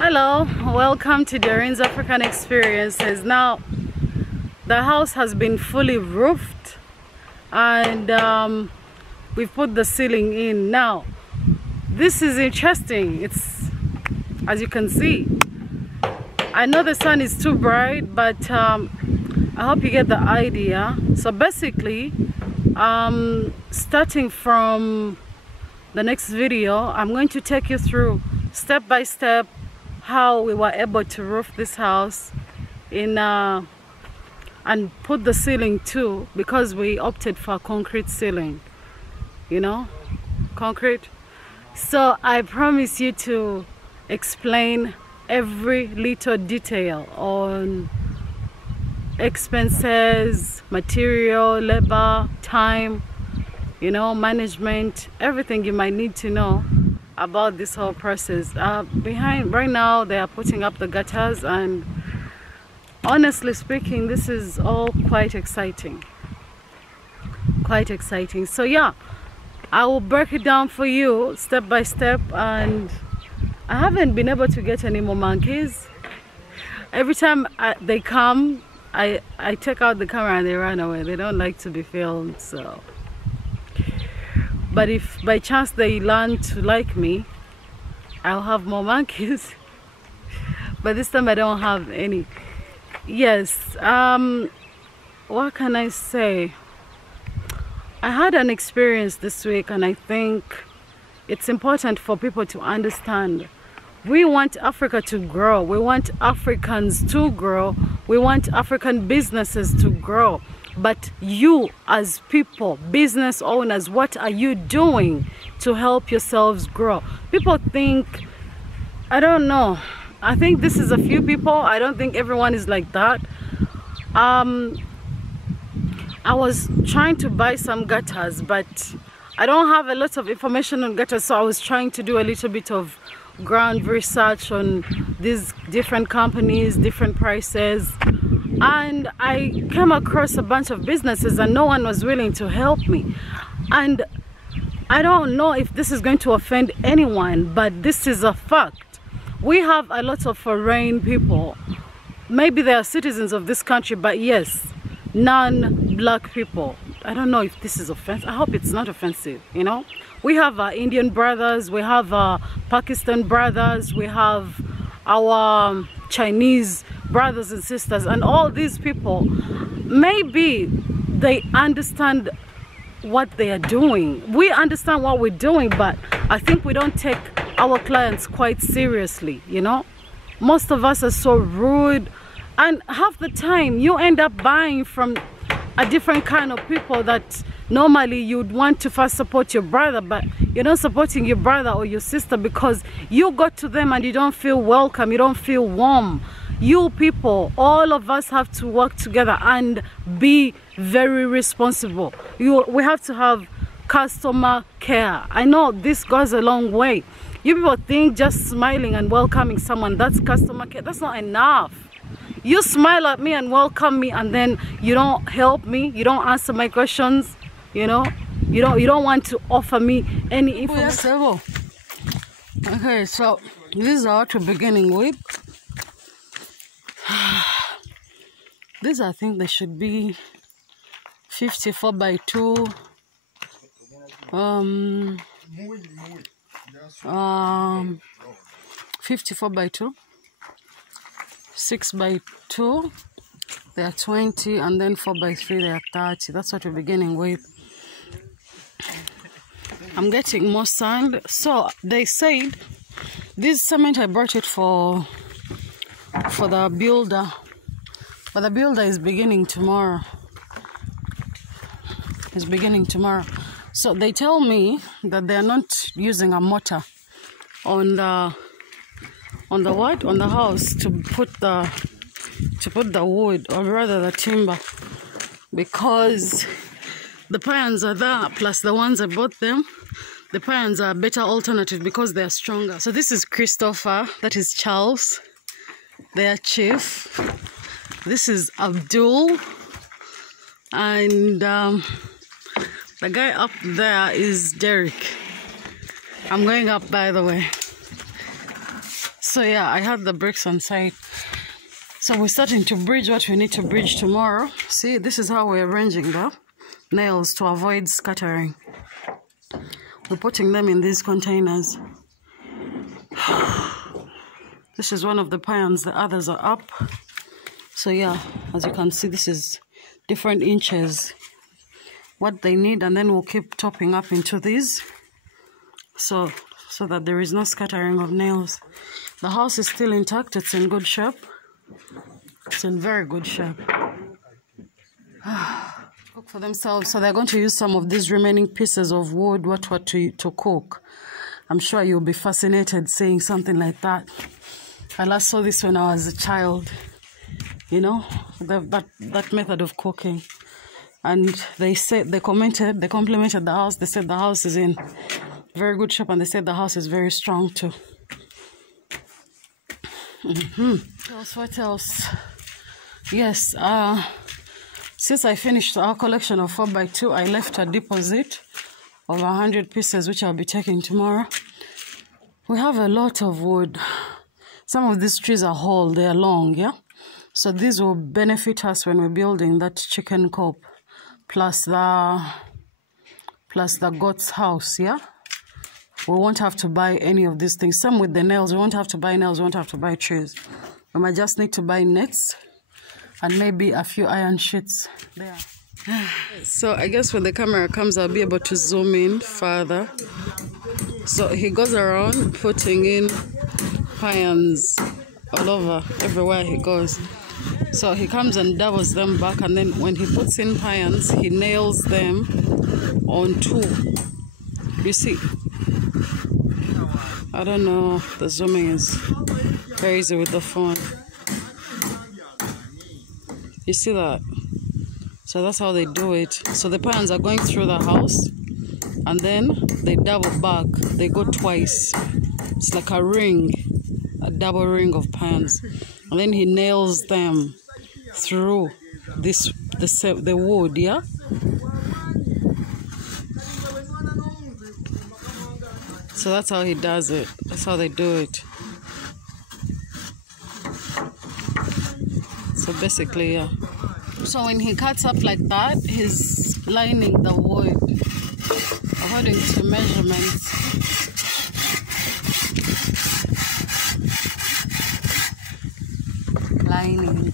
Hello, welcome to DOREEN'S African Experiences. Now, the house has been fully roofed and we've put the ceiling in. Now, this is interesting. It's, as you can see, I know the sun is too bright, but I hope you get the idea. So basically, starting from the next video, I'm going to take you through step by step how we were able to roof this house in and put the ceiling too, because we opted for concrete ceiling, you know, concrete. So I promise you to explain every little detail on expenses, material, labor, time, you know, management, everything you might need to know about this whole process. Behind right now they are putting up the gutters, and honestly speaking, this is all quite exciting, so yeah, I will break it down for you step by step. And I haven't been able to get any more monkeys. Every time they come, I take out the camera and they run away. They don't like to be filmed. So but if by chance they learn to like me, I'll have more monkeys. But this time I don't have any. Yes, what can I say? I had an experience this week, and I think it's important for people to understand. We want Africa to grow. We want Africans to grow. We want African businesses to grow. But you as people, business owners, what are you doing to help yourselves grow? People think, I don't know, I think this is a few people. I don't think everyone is like that. I was trying to buy some gutters, but I don't have a lot of information on gutters, so I was trying to do a little bit of ground research on these different companies, different prices. And I came across a bunch of businesses and no one was willing to help me. And I don't know if this is going to offend anyone, but this is a fact. We have a lot of foreign people. Maybe they are citizens of this country, but yes, non-black people. I don't know if this is offensive. I hope it's not offensive, you know. We have our Indian brothers, we have our Pakistan brothers, we have our Chinese brothers and sisters, and all these people, maybe they understand what they are doing. We understand what we're doing, but I think we don't take our clients quite seriously, you know. Most of us are so rude, and half the time you end up buying from a different kind of people that normally you'd want to first support your brother, but you're not supporting your brother or your sister because you got to them and you don't feel welcome, you don't feel warm. You people, all of us have to work together and be very responsible. We have to have customer care. I know this goes a long way. You people think just smiling and welcoming someone, that's customer care. That's not enough. You smile at me and welcome me, and then you don't help me, you don't answer my questions, you know, you don't want to offer me any information. Okay, so this is what we're beginning with. This, I think they should be 54 by 2, 54 by 2, 6 by 2, they are 20, and then 4 by 3, they are 30. That's what we're beginning with. I'm getting more sand. So they said this cement, I brought it for the builder, but the builder is beginning tomorrow. It's beginning tomorrow. So they tell me that they are not using a mortar on the house to put the wood, or rather the timber, because the pans are there, plus the ones I bought them, the pans are a better alternative because they are stronger. So this is Christopher, that is Charles, their chief. This is Abdul, and the guy up there is Derek. I'm going up, by the way. So yeah, I had the bricks on site. So we're starting to bridge what we need to bridge tomorrow. See, this is how we're arranging the nails to avoid scattering. We're putting them in these containers. This is one of the pans, the others are up. So yeah, as you can see, this is different inches what they need, and then we'll keep topping up into these so that there is no scattering of nails. The house is still intact, it's in good shape. It's in very good shape. Cook for themselves. So they're going to use some of these remaining pieces of wood to cook. I'm sure you'll be fascinated seeing something like that. I last saw this when I was a child, you know, that method of cooking. And they complimented the house. They said the house is in very good shape, and they said the house is very strong too. What else? Yes, since I finished our collection of 4x2, I left a deposit of 100 pieces, which I'll be taking tomorrow. We have a lot of wood. Some of these trees are whole, they are long, yeah? So these will benefit us when we're building that chicken coop, plus the goat's house, yeah? We won't have to buy any of these things. Some with the nails, we won't have to buy nails, we won't have to buy trees. We might just need to buy nets and maybe a few iron sheets there. So I guess when the camera comes, I'll be able to zoom in further. So he goes around putting in pans all over, everywhere he goes. So he comes and doubles them back, and then when he puts in pans, he nails them on two. You see? I don't know, the zooming is very easy with the phone. You see that? So that's how they do it. So the pans are going through the house, and then they double back. They go twice. It's like a ring, a double ring of pans. And then he nails them through the wood, yeah? So that's how he does it. That's how they do it. So basically, yeah. So when he cuts up like that, he's lining the wood according to measurements. Lining.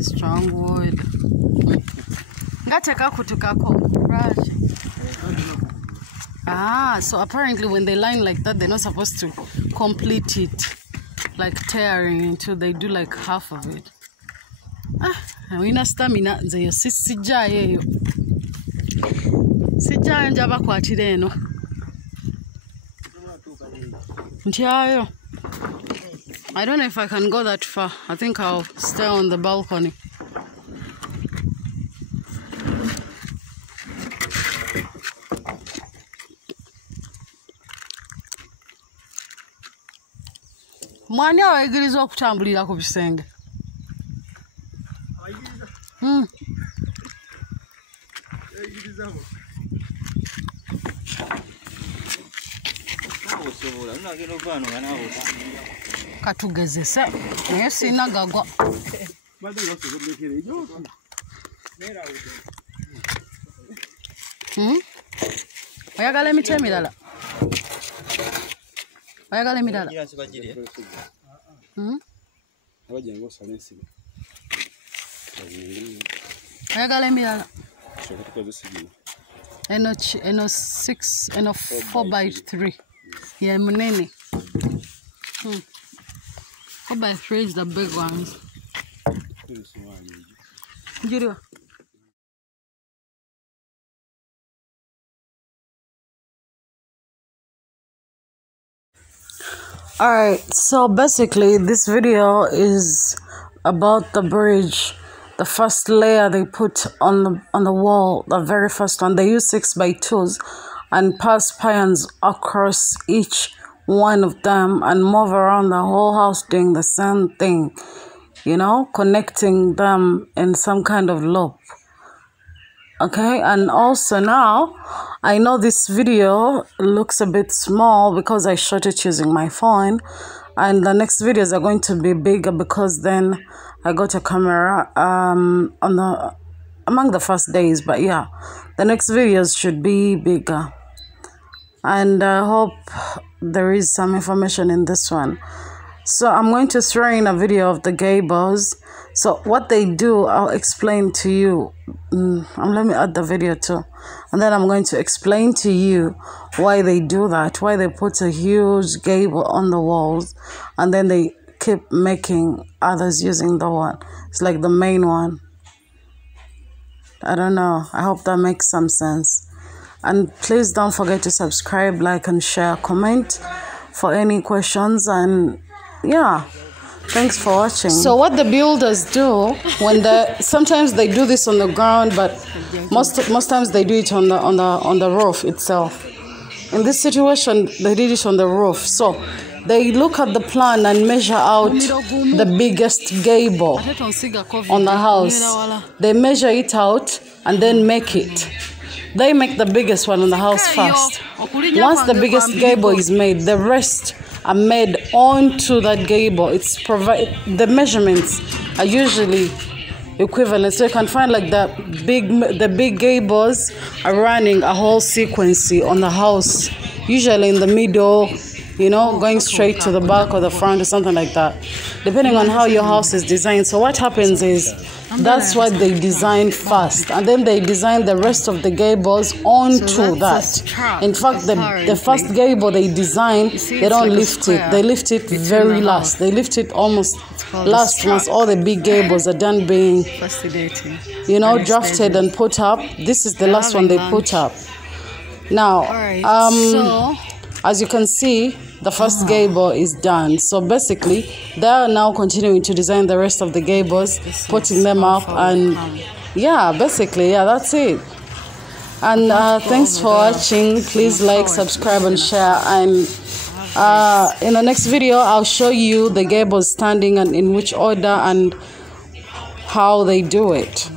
Strong wood. So apparently when they line like that, they're not supposed to complete it, like tearing into. They do like half of it. Wina stamina nzeyo sijjayo. Sijjayo njaba kwatira eno. Ntiayo. I don't know if I can go that far. I think I'll stay on the balcony. Mwani awayigiriza okutambulira ku bisenge. Katugezese naye sina gagwa. Oyagala emiti emirala? Oyagala emirala? Oyagala emirala? Eno 4x3. Yeah, munene. 4x3 is the big ones. Njiriwa. Alright, so basically this video is about the bridge. The first layer they put on the wall, the very first one, they use 6x2s and pass pans across each one of them and move around the whole house doing the same thing, you know, connecting them in some kind of loop. Okay, and also now I know this video looks a bit small because I shot it using my phone, and the next videos are going to be bigger because then I got a camera among the first days. But yeah, the next videos should be bigger, and I hope there is some information in this one. So I'm going to throw in a video of the gabbles. So what they do, I'll explain to you. Let me add the video too. And then I'm going to explain to you why they do that, why they put a huge gable on the walls and then they keep making others using the one. It's like the main one. I don't know. I hope that makes some sense. And please don't forget to subscribe, like, and share, comment for any questions. And yeah, thanks for watching. So what the builders do when sometimes they do this on the ground, but most times they do it on the roof itself. In this situation, they did it on the roof. So they look at the plan and measure out the biggest gable on the house. They measure it out and then make it. They make the biggest one on the house first. Once the biggest gable is made, the rest are made onto that gable. The measurements are usually equivalent. So you can find like the big gables are running a whole sequence on the house, usually in the middle, you know, going straight to the back or the front or something like that, depending on how your house is designed. So what happens is that's what they design first, and then they design the rest of the gables onto that. In fact, the first gable they design, they don't lift it. They lift it very last. They lift it almost last once all the big gables are done being, you know, drafted and put up. This is the last one they put up. Now, as you can see, the first gable is done. So basically, they are now continuing to design the rest of the gables, putting them up, and yeah, basically, yeah, that's it. And thanks for watching. Please like, subscribe, and share. And in the next video, I'll show you the gables standing and in which order and how they do it.